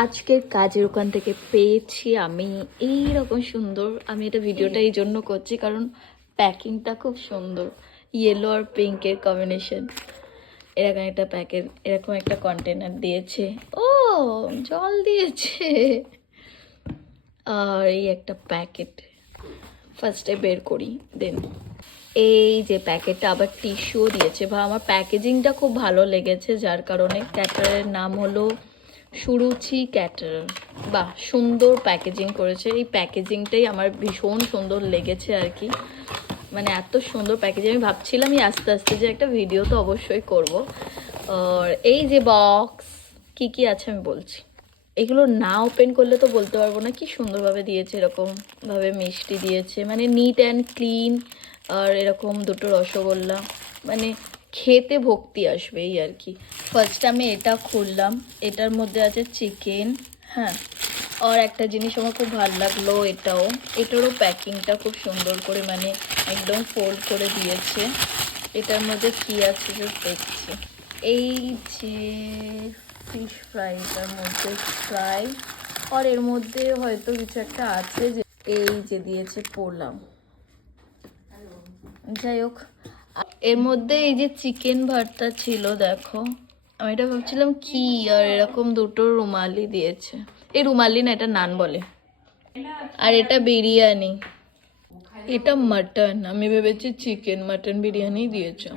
আজকের কাজের ওখান থেকে পেয়েছি আমি এইরকম সুন্দর। আমি এটা ভিডিওটা এই জন্য করছি কারণ প্যাকিংটা খুব সুন্দর, ইয়েলো আর পিঙ্কের কম্বিনেশন। এরকম একটা কন্টেনার দিয়েছে। ও জল দিয়েছে। আর এই একটা প্যাকেট ফার্স্টে বের করি, দেন এই যে প্যাকেটটা, আবার টিস্যুও দিয়েছে। বা আমার প্যাকেজিংটা খুব ভালো লেগেছে, যার কারণে ক্যাটারের নাম হলো সুরুচি ক্যাটারার। বাহ, সুন্দর প্যাকেজিং করেছে। এই প্যাকেজিংটাই আমার ভীষণ সুন্দর লেগেছে আর কি, মানে এত সুন্দর প্যাকেজিং। আমি ভাবছিলাম আস্তে আস্তে যে একটা ভিডিও তো অবশ্যই করব। আর এই যে বক্স কি কি আছে আমি বলছি। এগুলো না ওপেন করলে তো বলতে পারবো না কি সুন্দরভাবে দিয়েছে। এরকমভাবে মিষ্টি দিয়েছে, মানে নিট অ্যান্ড ক্লিন। আর এরকম দুটো রসগোল্লা, মানে খেতে ভক্তি আসবে এই আর কি। ফার্স্ট আমি এটা খুললাম, এটার মধ্যে আছে চিকেন। হ্যাঁ, আর একটা জিনিস আমার খুব ভালো লাগলো, এটারও প্যাকিংটা খুব সুন্দর করে, মানে একদম ফোল্ড করে দিয়েছে। এটার মধ্যে কি আছে যে দেখছি, এই যে ফিশ ফ্রাই, এটার মধ্যে ফ্রাই। আর এর মধ্যে হয়তো কিছু একটা আছে, যে এই যে দিয়েছে পোলাও। যাই হোক, এর মধ্যে এই যে চিকেন ভর্তা ছিল, দেখো আমি এটা ভাবছিলাম কি, আর এরকম দুটো রুমালি দিয়েছে। এই রুমালি না, এটা নান বলে। আর এটা বিরিয়ানি, এটা মাটন। আমি ভেবেছি চিকেন, মাটন বিরিয়ানি দিয়েছে।